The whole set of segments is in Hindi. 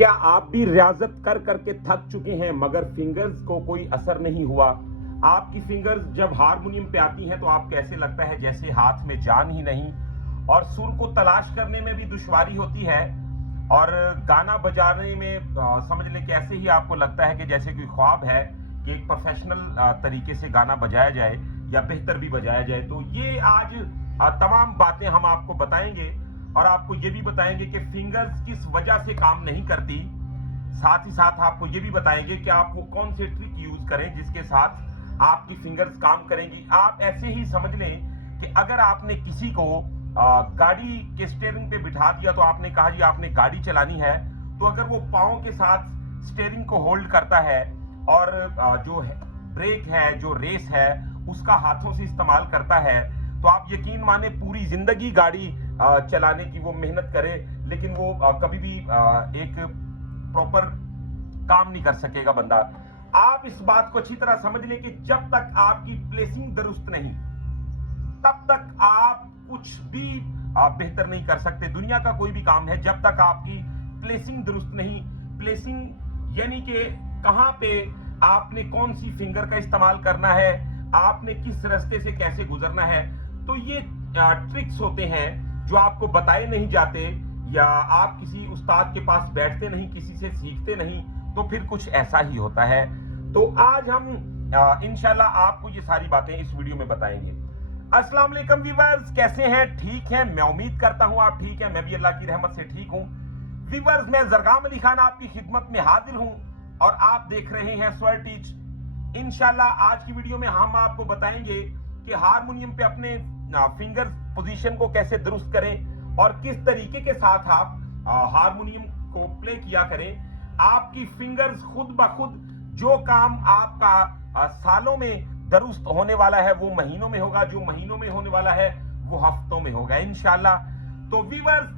क्या आप भी रियाजत कर करके थक चुके हैं मगर फिंगर्स को कोई असर नहीं हुआ? आपकी फिंगर्स जब हारमोनियम पे आती हैं तो आपको ऐसे लगता है जैसे हाथ में जान ही नहीं, और सुर को तलाश करने में भी दुश्वारी होती है, और गाना बजाने में समझ लें कि ऐसे ही आपको लगता है कि जैसे कोई ख्वाब है कि एक प्रोफेशनल तरीके से गाना बजाया जाए या बेहतर भी बजाया जाए। तो ये आज तमाम बातें हम आपको बताएंगे, और आपको ये भी बताएंगे कि फिंगर्स किस वजह से काम नहीं करती। साथ ही साथ आपको ये भी बताएंगे कि आप वो कौन से ट्रिक यूज करें जिसके साथ आपकी फिंगर्स काम करेंगी। आप ऐसे ही समझ लें कि अगर आपने किसी को गाड़ी के स्टीयरिंग पे बिठा दिया, तो आपने कहा जी आपने गाड़ी चलानी है, तो अगर वो पाँव के साथ स्टीयरिंग को होल्ड करता है और जो है ब्रेक है, जो रेस है, उसका हाथों से इस्तेमाल करता है, तो आप यकीन माने पूरी जिंदगी गाड़ी चलाने की वो मेहनत करे, लेकिन वो कभी भी एक प्रॉपर काम नहीं कर सकेगा बंदा। आप इस बात को अच्छी तरह समझ लें कि जब तक आपकी प्लेसिंग दुरुस्त नहीं, तब तक आप कुछ भी बेहतर नहीं कर सकते। दुनिया का कोई भी काम है, जब तक आपकी प्लेसिंग दुरुस्त नहीं, प्लेसिंग यानी कि कहां पे आपने कौन सी फिंगर का इस्तेमाल करना है, आपने किस रास्ते से कैसे गुजरना है, तो ये ट्रिक्स होते हैं जो आपको बताए नहीं जाते, या आप किसी उस्ताद के पास बैठते नहीं, किसी से सीखते नहीं, तो फिर कुछ ऐसा ही होता है। तो आज हम इंशाल्लाह आपको ये सारी बातें इस वीडियो में बताएंगे। अस्सलाम वालेकुम व्यूअर्स, कैसे हैं? ठीक है, मैं उम्मीद करता हूं आप ठीक हैं। मैं भी अल्लाह की रहमत से ठीक हूं। व्यूअर्स, मैं जरगाम अली खान आपकी खिदमत में हाजिर हूं और आप देख रहे हैं स्वर टीच। इंशाल्लाह आज की वीडियो में हम आपको बताएंगे कि हारमोनियम पे अपने फिंगर पोजीशन को कैसे दुरुस्त करें और किस तरीके के साथ आप हारमोनियम को प्ले किया करें। आपकी फिंगर्स खुद ब खुद जो काम आपका सालों में दुरुस्त होने वाला है वो महीनों में होगा, जो महीनों में होने वाला है वो हफ्तों में होगा इंशाल्लाह। तो व्यूअर्स,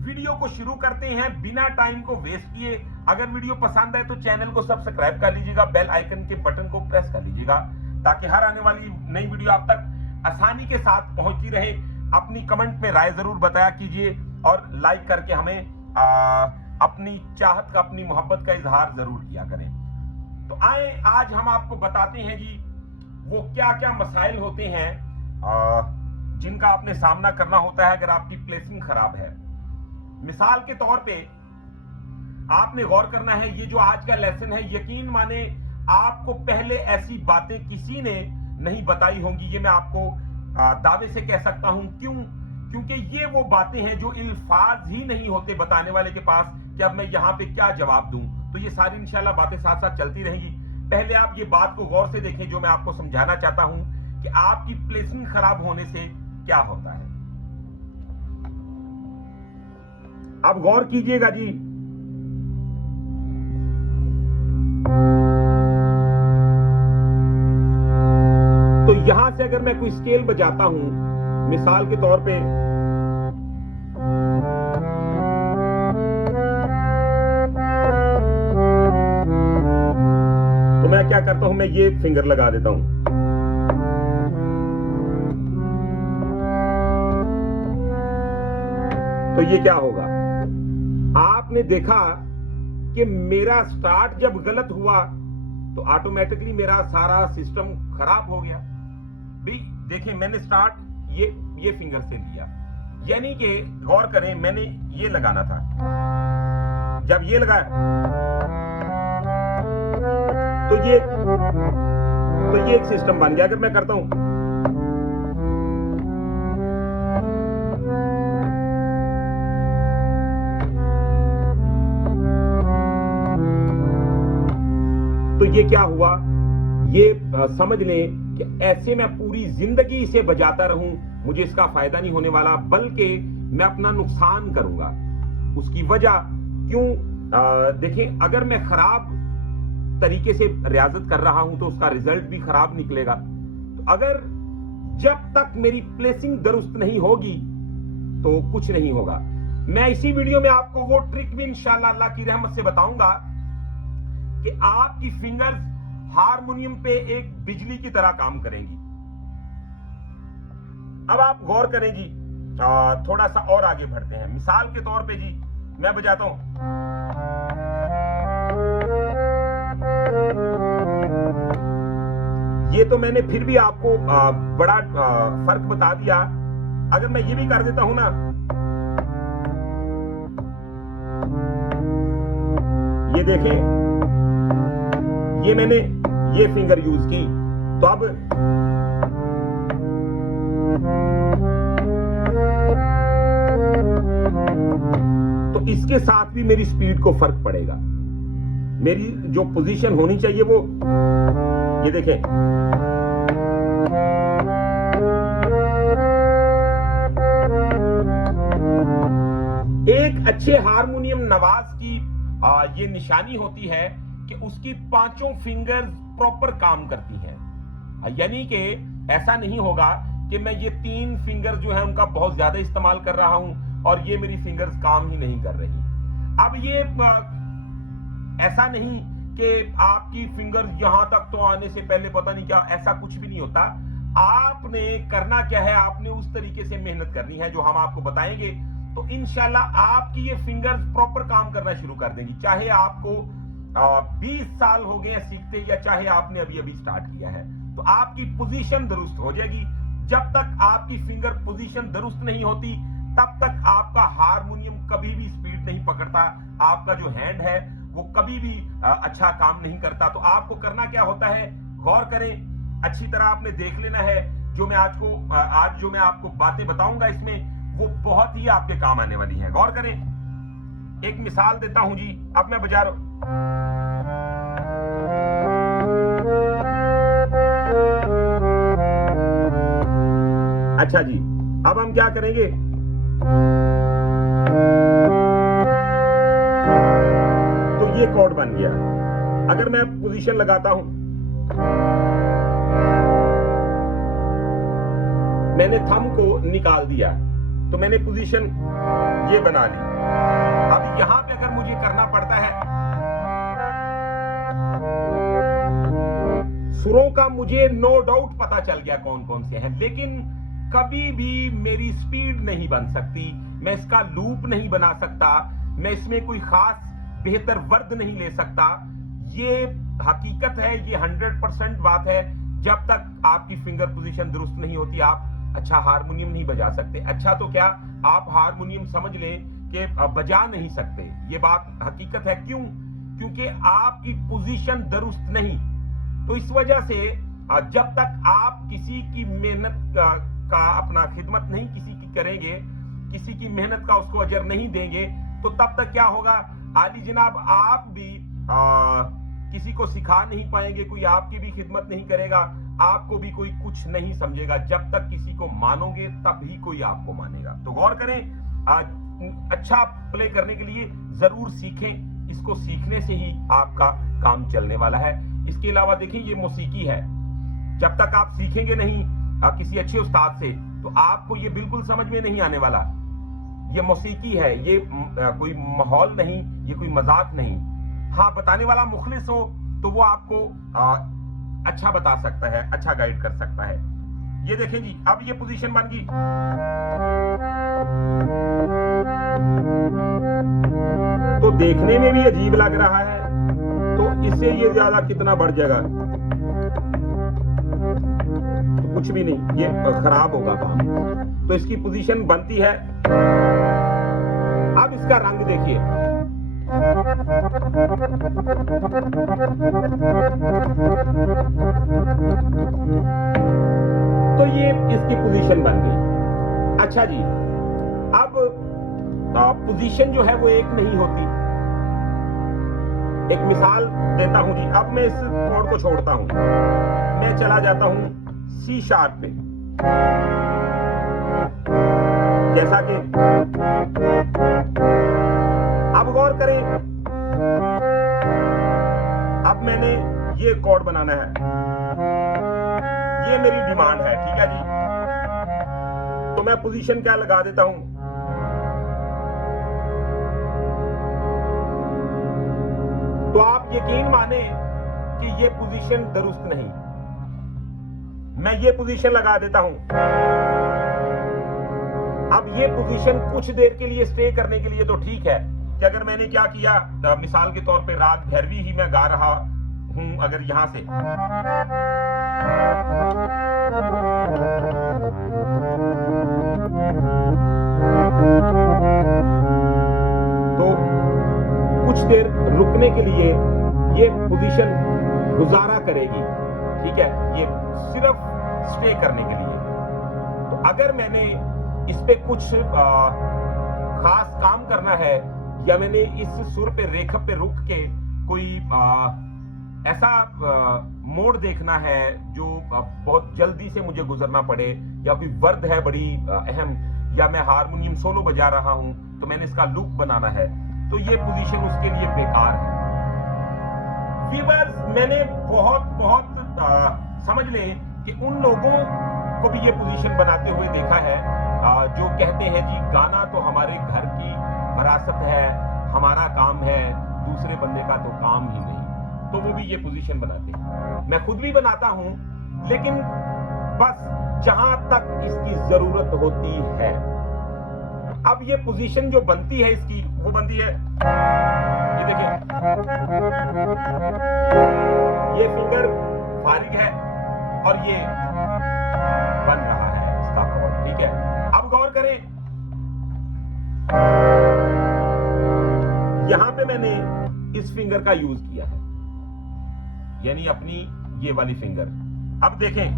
वीडियो को शुरू करते हैं बिना टाइम को वेस्ट किए। अगर वीडियो पसंद आए तो चैनल को सब्सक्राइब कर लीजिएगा, बेल आइकन के बटन को प्रेस कर लीजिएगा, ताकि हर आने वाली नई वीडियो आप तक आसानी के साथ पहुंचती रहे। अपनी कमेंट में राय जरूर बताया कीजिए और लाइक करके हमें अपनी चाहत का, अपनी मोहब्बत का इजहार जरूर किया करें। तो आए आज हम आपको बताते हैं जी वो क्या क्या मसाइल होते हैं जिनका आपने सामना करना होता है अगर आपकी प्लेसिंग खराब है। मिसाल के तौर पे आपने गौर करना है, ये जो आज का लेसन है, यकीन माने आपको पहले ऐसी बातें किसी ने नहीं बताई होंगी। ये मैं आपको दावे से कह सकता हूं। क्यों? क्योंकि ये वो बातें हैं जो इल्फाज ही नहीं होते बताने वाले के पास कि अब मैं यहां पे क्या जवाब दूं। तो ये सारी इंशाल्लाह बातें साथ साथ चलती रहेंगी। पहले आप ये बात को गौर से देखें जो मैं आपको समझाना चाहता हूं कि आपकी प्लेसिंग खराब होने से क्या होता है। अब गौर कीजिएगा जी, तो यहां से अगर मैं कोई स्केल बजाता हूं, मिसाल के तौर पे तो मैं क्या करता हूं, मैं ये फिंगर लगा देता हूं। तो ये क्या होगा, आपने देखा कि मेरा स्टार्ट जब गलत हुआ तो ऑटोमेटिकली मेरा सारा सिस्टम खराब हो गया। भी देखिए, मैंने स्टार्ट ये फिंगर से लिया, यानी कि गौर करें, मैंने ये लगाना था। जब ये लगाया तो ये एक सिस्टम बन गया। अगर मैं करता हूं तो ये क्या हुआ, ये समझ लें कि ऐसे मैं पूरी जिंदगी इसे बजाता रहूं, मुझे इसका फायदा नहीं होने वाला, बल्कि मैं अपना नुकसान करूंगा। उसकी वजह क्यों? देखें, अगर मैं खराब तरीके से रियाजत कर रहा हूं तो उसका रिजल्ट भी खराब निकलेगा। तो अगर जब तक मेरी प्लेसिंग दुरुस्त नहीं होगी तो कुछ नहीं होगा। मैं इसी वीडियो में आपको वो ट्रिक भी इंशाल्लाह अल्लाह की रहमत से बताऊंगा कि आपकी फिंगर्स हारमोनियम पे एक बिजली की तरह काम करेंगी। अब आप गौर करेंगी, थोड़ा सा और आगे बढ़ते हैं। मिसाल के तौर पे जी मैं बजाता हूं, ये तो मैंने फिर भी आपको बड़ा फर्क बता दिया। अगर मैं ये भी कर देता हूं ना, ये देखें, ये मैंने ये फिंगर यूज की, तो अब तो इसके साथ भी मेरी स्पीड को फर्क पड़ेगा। मेरी जो पोजीशन होनी चाहिए वो, ये देखें, एक अच्छे हारमोनियम नवाज की ये निशानी होती है कि उसकी पांचों फिंगर्स प्रॉपर काम करती हैं। यानी कि ऐसा नहीं होगा कि मैं ये 3 फिंगर्स जो है उनका बहुत ज्यादा इस्तेमाल कर रहा हूं और ये मेरी फिंगर्स काम ही नहीं कर रही। अब ये ऐसा नहीं कि आपकी फिंगर्स यहां तक तो आने से पहले पता नहीं क्या, ऐसा कुछ भी नहीं होता। आपने करना क्या है, आपने उस तरीके से मेहनत करनी है जो हम आपको बताएंगे, तो इंशाल्लाह आपकी ये फिंगर्स प्रॉपर काम करना शुरू कर देंगी। चाहे आपको 20 साल हो गए हैं सीखते, या चाहे आपने अभी अभी स्टार्ट किया है, तो आपकी पोजीशन दुरुस्त हो जाएगी। जब तक आपकी फिंगर पोजीशन दुरुस्त नहीं होती, तब तक आपका हारमोनियम कभी भी स्पीड नहीं पकड़ता, आपका जो हैंड है वो कभी भी अच्छा काम नहीं करता। तो आपको करना क्या होता है, गौर करें, अच्छी तरह आपने देख लेना है। जो मैं आज जो मैं आपको बातें बताऊंगा इसमें, वो बहुत ही आपके काम आने वाली है। गौर करें, एक मिसाल देता हूं जी। अब मैं बजा रहा हूं, अच्छा जी, अब हम क्या करेंगे, तो ये कॉर्ड बन गया। अगर मैं पोजीशन लगाता हूं, मैंने थंब को निकाल दिया, तो मैंने पोजीशन ये बना ली। अब यहां पे अगर मुझे करना पड़ता है, सुरों का मुझे नो डाउट पता चल गया कौन कौन से हैं, लेकिन कभी भी मेरी स्पीड नहीं बन सकती, मैं इसका लूप नहीं बना सकता, मैं इसमें कोई खास बेहतर वर्ड नहीं ले सकता। ये हकीकत है, ये 100% बात है। जब तक आपकी फिंगर पोजीशन दुरुस्त नहीं होती, आप अच्छा हारमोनियम नहीं बजा सकते। अच्छा तो क्या, आप हारमोनियम समझ लें कि बजा नहीं सकते। ये बात हकीकत है। क्यों? क्योंकि आपकी पोजीशन दुरुस्त नहीं। तो इस वजह से जब तक आप किसी की मेहनत का अपना खिदमत नहीं किसी की करेंगे, किसी की मेहनत का उसको अजर नहीं देंगे, तो तब तक क्या होगा, आली जनाब, आप भी किसी को सिखा नहीं पाएंगे, कोई आपकी भी खिदमत नहीं करेगा, आपको भी कोई कुछ नहीं समझेगा। जब तक किसी को मानोगे तभी कोई आपको मानेगा। तो गौर करें, अच्छा प्ले करने के लिए जरूर सीखें। इसको सीखने से ही आपका काम चलने वाला है। इसके अलावा देखिए, ये मौसीकी है। जब तक आप सीखेंगे नहीं किसी अच्छे उस्ताद से, तो आपको ये बिल्कुल समझ में नहीं आने वाला। ये मौसीकी है, ये कोई माहौल नहीं, ये कोई मजाक नहीं। हाँ, बताने वाला मुखलिस हो तो वो आपको अच्छा बता सकता है, अच्छा गाइड कर सकता है। ये देखें जी, अब ये पोजीशन बन गई। तो देखने में भी अजीब लग रहा है, तो इससे ये ज्यादा कितना बढ़ जाएगा, तो कुछ भी नहीं, ये खराब होगा काम। तो इसकी पोजीशन बनती है। अब इसका रंग देखिए, तो ये इसकी पोजीशन बन गई। अच्छा जी, अब पोजीशन जो है वो एक नहीं होती। एक मिसाल देता हूं जी। अब मैं इस कॉर्ड को छोड़ता हूं, मैं चला जाता हूं सी शार्प पे, जैसा कि अब गौर करें, अब मैंने ये कॉर्ड बनाना है, ये मेरी डिमांड है, ठीक है जी। तो मैं पोजीशन क्या लगा देता हूं, तो आप यकीन माने कि ये पोजीशन दुरुस्त नहीं। मैं ये पोजीशन लगा देता हूं। अब ये पोजीशन कुछ देर के लिए स्टे करने के लिए तो ठीक है कि अगर मैंने क्या किया, मिसाल के तौर पे राग भैरवी ही मैं गा रहा हूं अगर यहां से, तो कुछ देर रुकने के लिए ये पोजीशन गुजारा करेगी, ठीक है, ये सिर्फ स्टे करने के लिए। तो अगर मैंने इस पे कुछ खास काम करना है या मैंने इस सुर पे रेखा पे रुक के कोई ऐसा मोड़ देखना है जो बहुत जल्दी से मुझे गुजरना पड़े, या कोई वर्ड है बड़ी अहम, या मैं हारमोनियम सोलो बजा रहा हूं तो मैंने इसका लूप बनाना है, तो ये पोजीशन उसके लिए बेकार है। व्यूअर्स, मैंने बहुत समझ लें कि उन लोगों को भी ये पोजीशन बनाते हुए देखा है जो कहते हैं जी गाना तो हमारे घर की विरासत है, हमारा काम है, दूसरे बंदे का तो काम ही नहीं, तो वो भी ये पोजीशन बनाते हैं। मैं खुद भी बनाता हूं, लेकिन बस जहां तक इसकी जरूरत होती है। अब ये पोजीशन जो बनती है इसकी, वो बनती है, ये देखिए, ये फिंगर फारिग है और ये बन रहा है इसका कॉर्ड, ठीक है। अब गौर करें, यहां पे मैंने इस फिंगर का यूज किया है, यानी अपनी ये वाली फिंगर। अब देखें,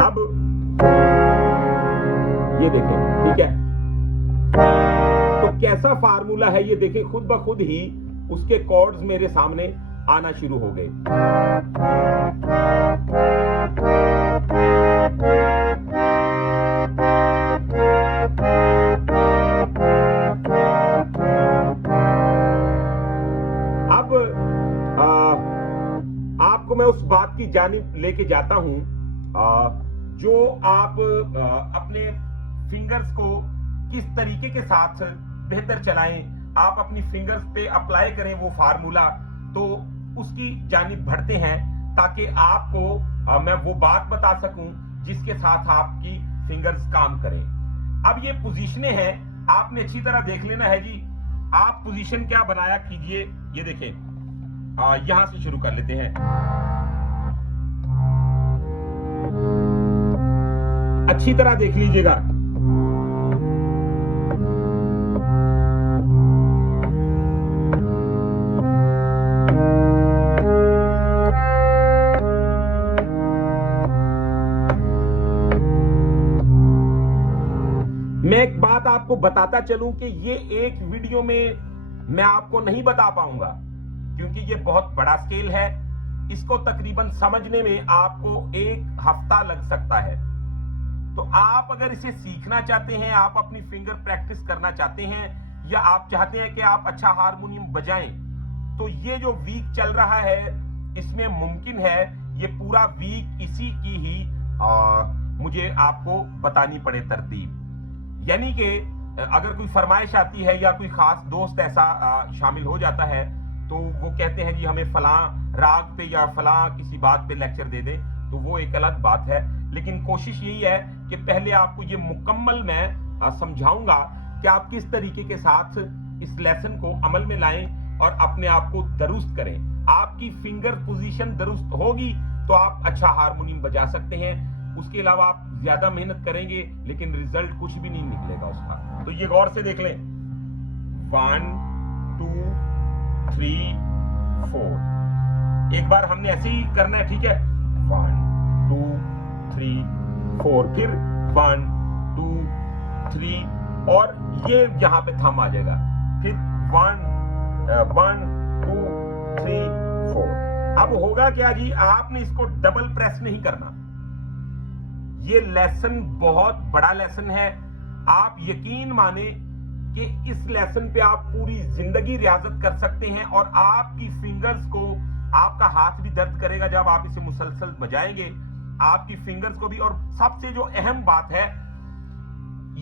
अब ये देखें, ठीक है, तो कैसा फार्मूला है ये देखें, खुद ब खुद ही उसके कॉर्ड्स मेरे सामने आना शुरू हो गए। अब आपको मैं उस बात की जानिब लेके जाता हूं जो आप अपने फिंगर्स को किस तरीके के साथ बेहतर चलाएं, आप अपनी फिंगर्स पे अप्लाई करें वो फार्मूला, तो उसकी जानिब बढ़ते हैं, ताकि आपको मैं वो बात बता सकूं जिसके साथ आपकी फिंगर्स काम करें। अब ये पोजीशनें हैं, आपने अच्छी तरह देख लेना है जी। आप पोजीशन क्या बनाया कीजिए, ये देखें, यहां से शुरू कर लेते हैं। अच्छी तरह देख लीजिएगा, मैं एक बात आपको बताता चलूं कि ये एक वीडियो में मैं आपको नहीं बता पाऊंगा, क्योंकि ये बहुत बड़ा स्केल है। इसको तकरीबन समझने में आपको 1 हफ्ता लग सकता है। तो आप अगर इसे सीखना चाहते हैं, आप अपनी फिंगर प्रैक्टिस करना चाहते हैं, या आप चाहते हैं कि आप अच्छा हारमोनियम बजाएं, तो ये जो वीक चल रहा है इसमें मुमकिन है ये पूरा वीक इसी की ही मुझे आपको बतानी पड़े तरतीब। यानी कि अगर कोई फरमाइश आती है या कोई खास दोस्त ऐसा शामिल हो जाता है, तो वो कहते हैं जी हमें फलां राग पे या फलां किसी बात पे लेक्चर दे दे, तो वो एक अलग बात है। लेकिन कोशिश यही है कि पहले आपको ये मुकम्मल मैं समझाऊंगा कि आप किस तरीके के साथ इस लेसन को अमल में लाएं और अपने आप को दुरुस्त करें। आपकी फिंगर पोजीशन दुरुस्त होगी तो आप अच्छा हारमोनियम बजा सकते हैं। उसके अलावा आप ज्यादा मेहनत करेंगे लेकिन रिजल्ट कुछ भी नहीं निकलेगा उसका। तो ये गौर से देख लें, 1 2 3 4। एक बार हमने ऐसे ही करना है, ठीक है, 1 2 3 4, फिर 1 2 3, और ये यहां पे थम आ जाएगा, फिर 1 2 3 4। अब होगा क्या जी, आपने इसको डबल प्रेस नहीं करना। ये लेसन बहुत बड़ा लेसन है। आप यकीन माने कि इस लेसन पे आप पूरी जिंदगी रियाजत कर सकते हैं, और आपकी फिंगर्स को, आपका हाथ भी दर्द करेगा जब आप इसे मुसलसल बजाएंगे, आपकी फिंगर्स को भी। और सबसे जो अहम बात है,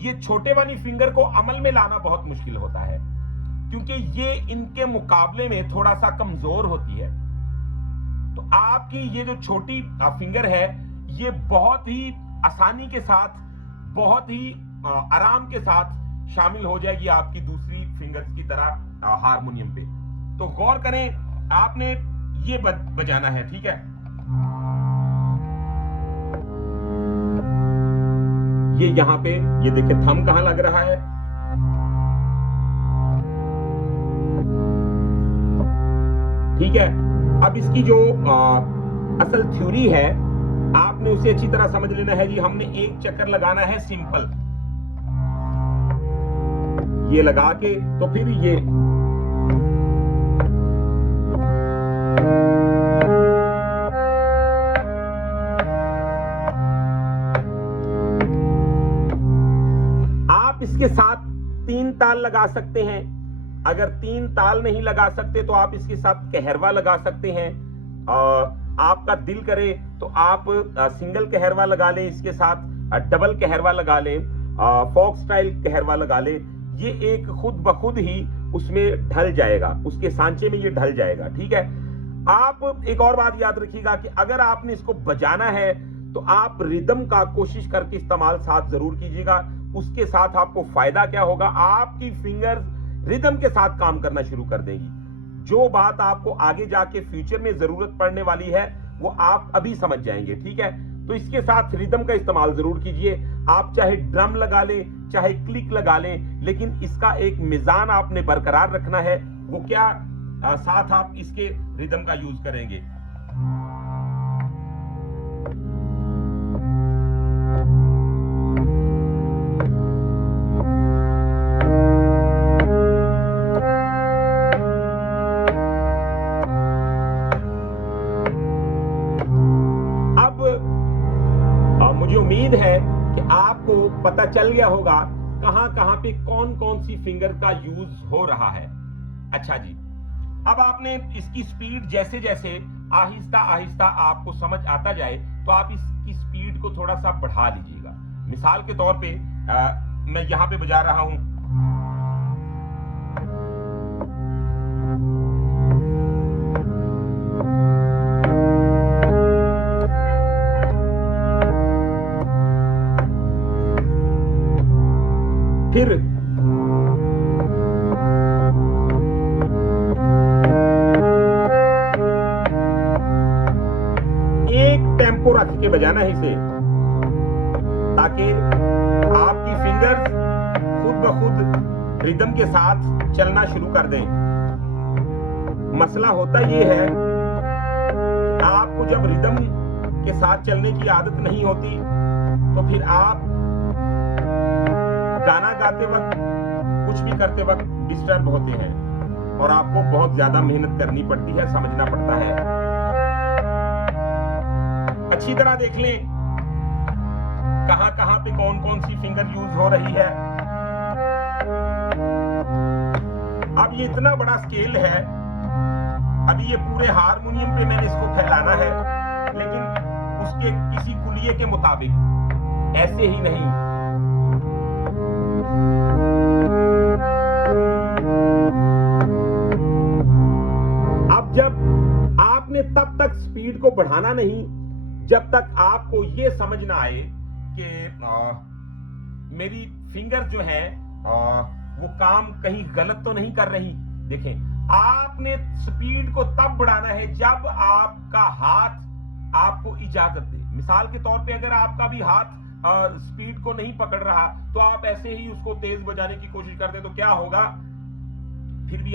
ये छोटे वाली फिंगर को अमल में लाना बहुत मुश्किल होता है, क्योंकि ये इनके मुकाबले में थोड़ा सा कमजोर होती है। तो आपकी ये जो छोटी फिंगर है, ये बहुत ही आसानी के साथ, बहुत ही आराम के साथ शामिल हो जाएगी आपकी दूसरी फिंगर्स की तरह हारमोनियम पे। तो गौर करें, आपने ये बजाना है, ठीक है। ये यहां पे ये देखिए थंब कहां लग रहा है, ठीक है। अब इसकी जो असल थ्योरी है आपने उसे अच्छी तरह समझ लेना है जी। हमने एक चक्कर लगाना है सिंपल, ये लगा के, तो फिर ये आप इसके साथ 3 ताल लगा सकते हैं। अगर 3 ताल नहीं लगा सकते तो आप इसके साथ कहरवा लगा सकते हैं। आपका दिल करे तो आप सिंगल कहरवा लगा लें, इसके साथ डबल कहरवा लगा लें, फॉक स्टाइल कहरवा लगा लें। ये एक खुद ब खुद ही उसमें ढल जाएगा, उसके सांचे में ये ढल जाएगा, ठीक है। आप एक और बात याद रखिएगा कि अगर आपने इसको बजाना है तो आप रिदम का कोशिश करके इस्तेमाल साथ जरूर कीजिएगा। उसके साथ आपको फायदा क्या होगा, आपकी फिंगर्स रिदम के साथ काम करना शुरू कर देगी। जो बात आपको आगे जाके फ्यूचर में जरूरत पड़ने वाली है वो आप अभी समझ जाएंगे, ठीक है। तो इसके साथ रिदम का इस्तेमाल जरूर कीजिए। आप चाहे ड्रम लगा लें, चाहे क्लिक लगा लें, लेकिन इसका एक मिजान आपने बरकरार रखना है। वो क्या, साथ आप इसके रिदम का यूज करेंगे। मुझे उम्मीद है कि आपको पता चल गया होगा कहां पे कौन कौन सी फिंगर का यूज हो रहा है। अच्छा जी, अब आपने इसकी स्पीड जैसे जैसे आहिस्ता आहिस्ता आपको समझ आता जाए तो आप इसकी स्पीड को थोड़ा सा बढ़ा लीजिएगा। मिसाल के तौर पे मैं यहां पे बजा रहा हूं, फिर एक टेम्पो रख के बजाना है इसे, ताकि आपकी फिंगर्स खुद ब खुद रिदम के साथ चलना शुरू कर दें। मसला होता यह है कि आपको जब रिदम के साथ चलने की आदत नहीं होती तो फिर आप गाना गाते वक्त, कुछ भी करते वक्त डिस्टर्ब होते हैं और आपको बहुत ज्यादा मेहनत करनी पड़ती है, समझना पड़ता है। अच्छी तरह देख लें कहां पे कौन कौन सी फिंगर यूज हो रही है। अब ये इतना बड़ा स्केल है, अभी ये पूरे हारमोनियम पे मैंने इसको फैलाना है, लेकिन उसके किसी कुलिये के मुताबिक, ऐसे ही नहीं। अब जब आपने तब तक स्पीड को बढ़ाना नहीं जब तक आपको यह समझ ना आए कि मेरी फिंगर जो है वो काम कहीं गलत तो नहीं कर रही। देखें, आपने स्पीड को तब बढ़ाना है जब आपका हाथ आपको इजाजत दे। मिसाल के तौर पे अगर आपका भी हाथ स्पीड को नहीं पकड़ रहा तो आप ऐसे ही उसको तेज बजाने की कोशिश करते तो क्या होगा, फिर भी